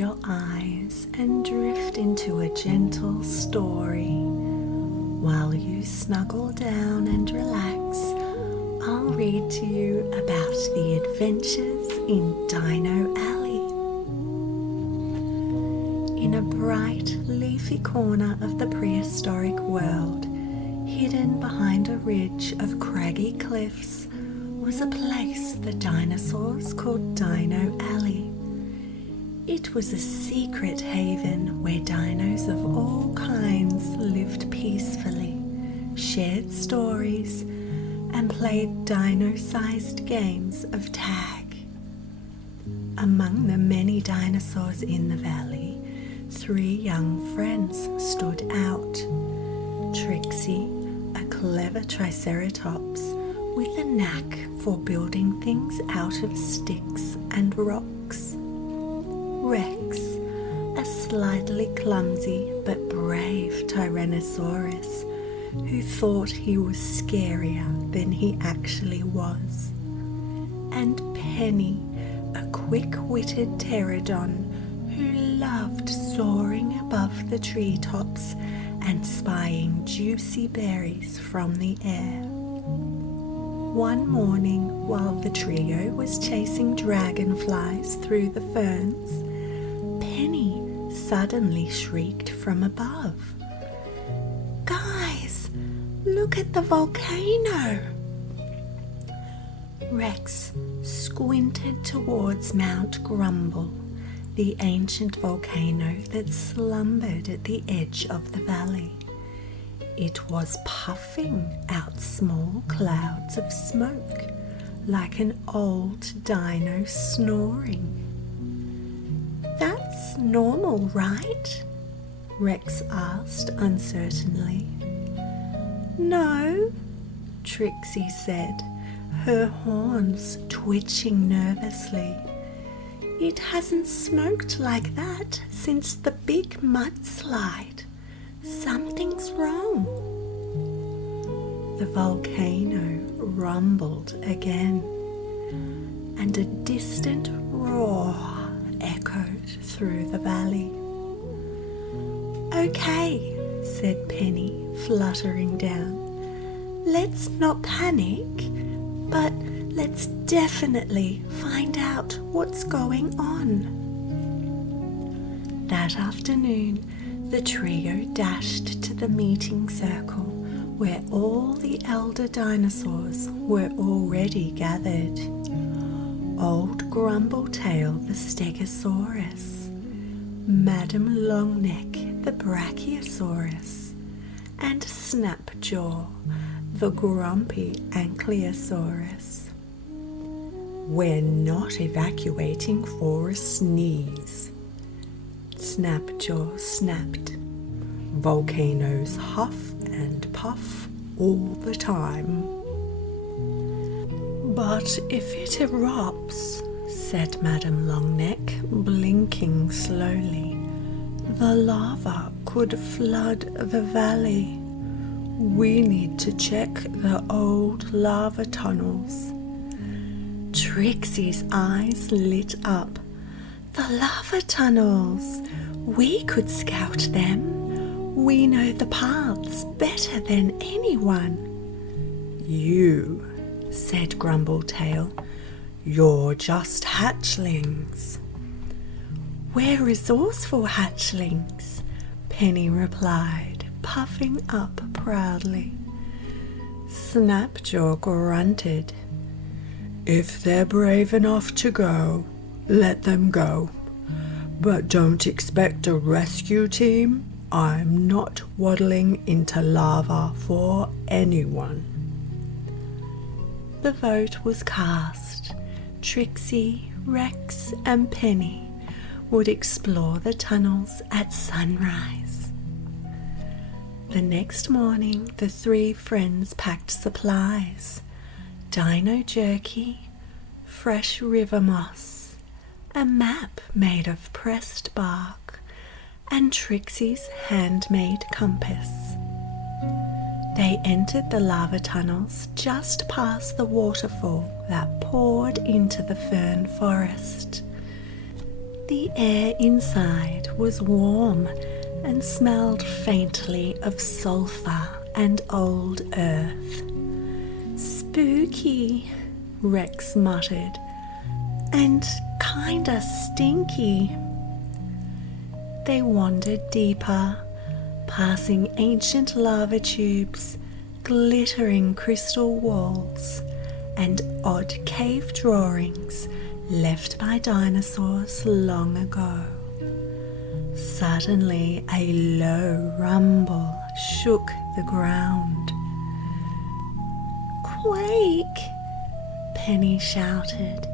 your eyes and drift into a gentle story. While you snuggle down and relax, I'll read to you about the adventures in Dino Alley. In a bright, leafy corner of the prehistoric world, hidden behind a ridge of craggy cliffs, was a place the dinosaurs called Dino Alley. It was a secret haven where dinos of all kinds lived peacefully, shared stories, and played dino-sized games of tag. Among the many dinosaurs in the valley, 3 young friends stood out. Trixie, a clever Triceratops with a knack for building things out of sticks and rocks. Rex, a slightly clumsy but brave Tyrannosaurus who thought he was scarier than he actually was. And Penny, a quick-witted Pteranodon who loved soaring above the treetops and spying juicy berries from the air. One morning, while the trio was chasing dragonflies through the ferns, Penny suddenly shrieked from above, "Guys, look at the volcano!" Rex squinted towards Mount Grumble, the ancient volcano that slumbered at the edge of the valley. It was puffing out small clouds of smoke, like an old dino snoring. "That's normal, right?" Rex asked uncertainly. "No," Trixie said, her horns twitching nervously. "It hasn't smoked like that since the big mudslide. Something's wrong." The volcano rumbled again, and a distant roar echoed through the valley. "Okay," said Penny, fluttering down. "Let's not panic, but let's definitely find out what's going on." That afternoon, the trio dashed to the meeting circle where all the elder dinosaurs were already gathered. Old Grumbletail the Stegosaurus, Madam Longneck the Brachiosaurus, and Snapjaw the Grumpy Ankylosaurus. "We're not evacuating for a sneeze," Snapjaw snapped. "Volcanoes huff and puff all the time." "But if it erupts," said Madam Longneck, blinking slowly, "the lava could flood the valley. We need to check the old lava tunnels." Trixie's eyes lit up. "The lava tunnels! We could scout them. We know the paths better than anyone." "You," said Grumbletail, "you're just hatchlings." "We're resourceful hatchlings," Penny replied, puffing up proudly. Snapjaw grunted. "If they're brave enough to go, let them go. But don't expect a rescue team. I'm not waddling into lava for anyone." The vote was cast. Trixie, Rex, and Penny would explore the tunnels at sunrise. The next morning, the 3 friends packed supplies: dino jerky, fresh river moss, a map made of pressed bark, and Trixie's handmade compass. They entered the lava tunnels just past the waterfall that poured into the fern forest. The air inside was warm and smelled faintly of sulphur and old earth. "Spooky," Rex muttered, "and kinda stinky." They wandered deeper, passing ancient lava tubes, glittering crystal walls, and odd cave drawings left by dinosaurs long ago. Suddenly, a low rumble shook the ground. "Quake!" Penny shouted,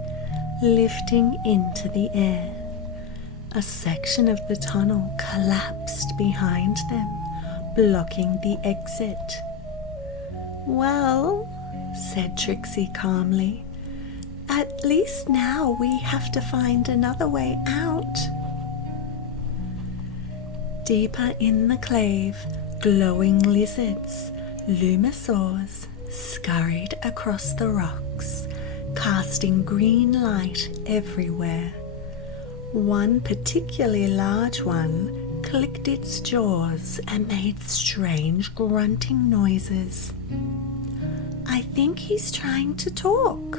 lifting into the air. A section of the tunnel collapsed behind them, blocking the exit. "Well," said Trixie calmly, "at least now we have to find another way out." Deeper in the cave, glowing lizards, lumosaurs, scurried across the rocks, casting green light everywhere. One particularly large one clicked its jaws and made strange grunting noises. "I think he's trying to talk,"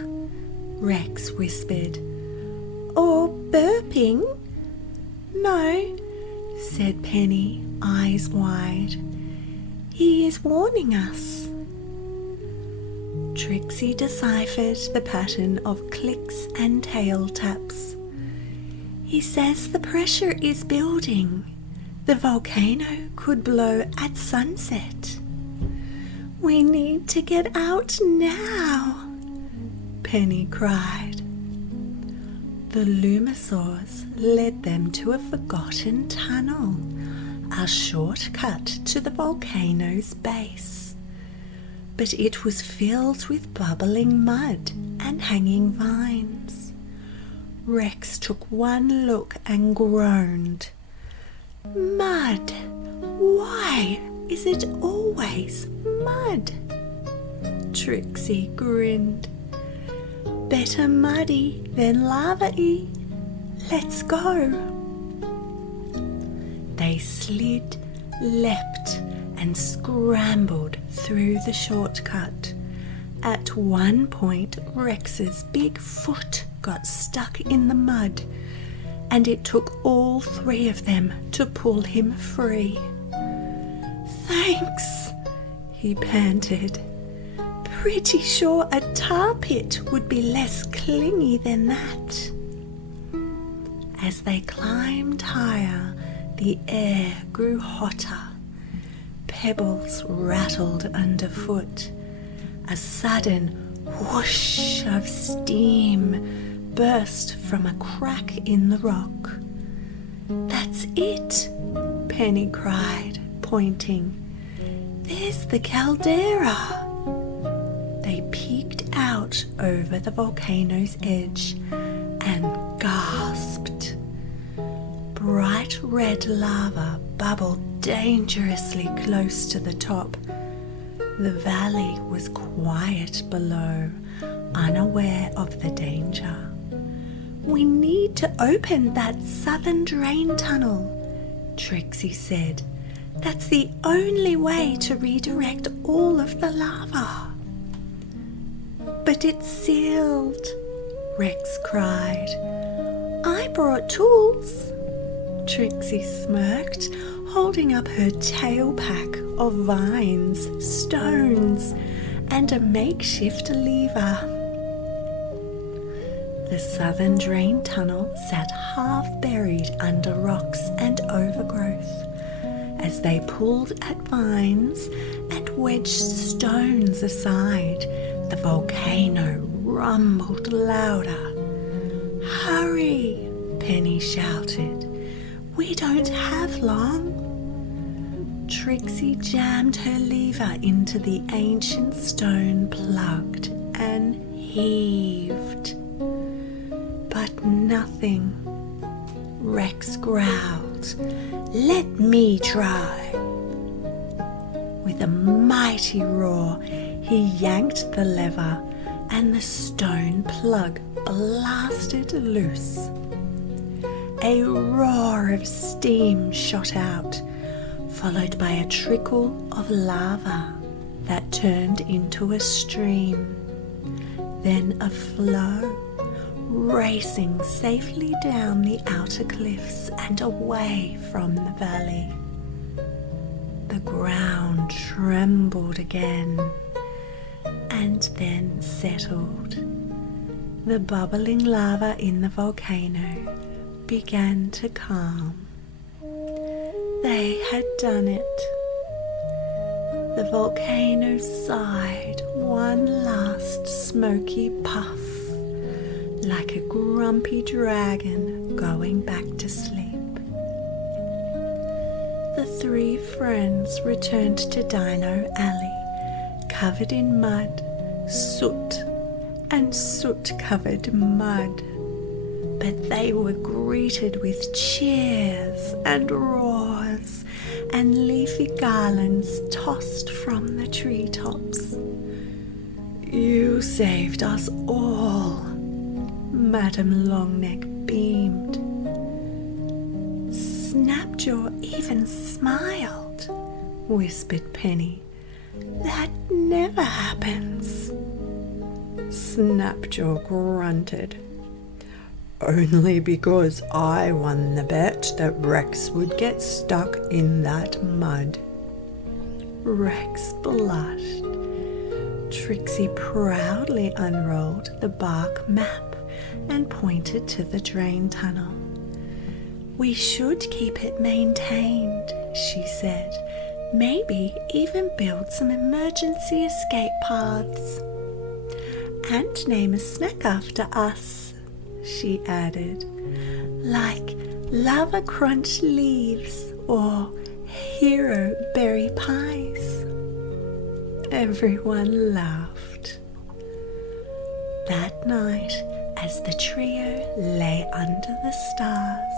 Rex whispered. "Or burping." "No," said Penny, eyes wide. "He is warning us." Trixie deciphered the pattern of clicks and tail taps. "He says the pressure is building. The volcano could blow at sunset." "We need to get out now," Penny cried. The lumosaurs led them to a forgotten tunnel, a shortcut to the volcano's base. But it was filled with bubbling mud and hanging vines. Rex took one look and groaned. "Mud! Why is it always mud?" Trixie grinned. "Better muddy than lava-y. Let's go." They slid, leapt, and scrambled through the shortcut. At one point, Rex's big foot got stuck in the mud, and it took all three of them to pull him free. "Thanks," he panted. "Pretty sure a tar pit would be less clingy than that." As they climbed higher, the air grew hotter. Pebbles rattled underfoot. A sudden whoosh of steam burst from a crack in the rock. "That's it," Penny cried, pointing. "There's the caldera." They peeked out over the volcano's edge and gasped. Bright red lava bubbled dangerously close to the top. The valley was quiet below, unaware of the danger. "We need to open that southern drain tunnel," Trixie said. "That's the only way to redirect all of the lava." "But it's sealed," Rex cried. "I brought tools." Trixie smirked, holding up her tail pack of vines, stones, and a makeshift lever. The southern drain tunnel sat half buried under rocks and overgrowth. As they pulled at vines and wedged stones aside, the volcano rumbled louder. "Hurry!" Penny shouted. "We don't have long." Trixie jammed her lever into the ancient stone plugged and heaved. But nothing. Rex growled. "Let me try." With a mighty roar, he yanked the lever and the stone plug blasted loose. a roar of steam shot out, followed by a trickle of lava that turned into a stream, then a flow, racing safely down the outer cliffs and away from the valley. The ground trembled again and then settled. The bubbling lava in the volcano began to calm. They had done it. The volcano sighed one last smoky puff, like a grumpy dragon going back to sleep. The three friends returned to Dino Alley, covered in mud, soot, and soot-covered mud. But they were greeted with cheers and roars, and leafy garlands tossed from the treetops. "You saved us all," Madame Longneck beamed. "Snapjaw even smiled," whispered Penny. "That never happens." Snapjaw grunted. "Only because I won the bet that Rex would get stuck in that mud." Rex blushed. Trixie proudly unrolled the bark map and pointed to the drain tunnel. "We should keep it maintained," she said. "Maybe even build some emergency escape paths. And name a snack after us," she added, "like lava crunch leaves or hero berry pies." Everyone laughed. That night, as the trio lay under the stars,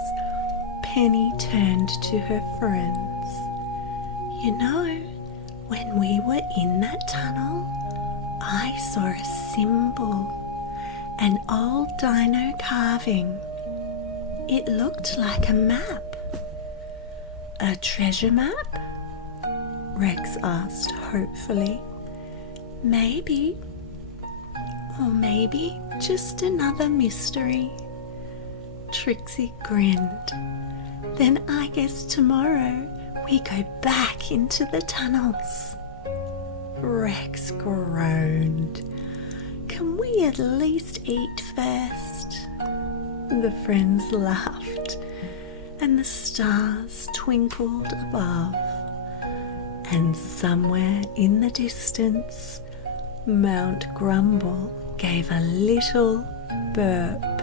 Penny turned to her friends. "You know, when we were in that tunnel, I saw a symbol, an old dino carving. It looked like a map." "A treasure map?" Rex asked hopefully. "Maybe. Or maybe just another mystery." Trixie grinned. "Then I guess tomorrow we go back into the tunnels." Rex groaned. "Can we at least eat first?" The friends laughed, and the stars twinkled above. And somewhere in the distance, Mount Grumble gave a little burp.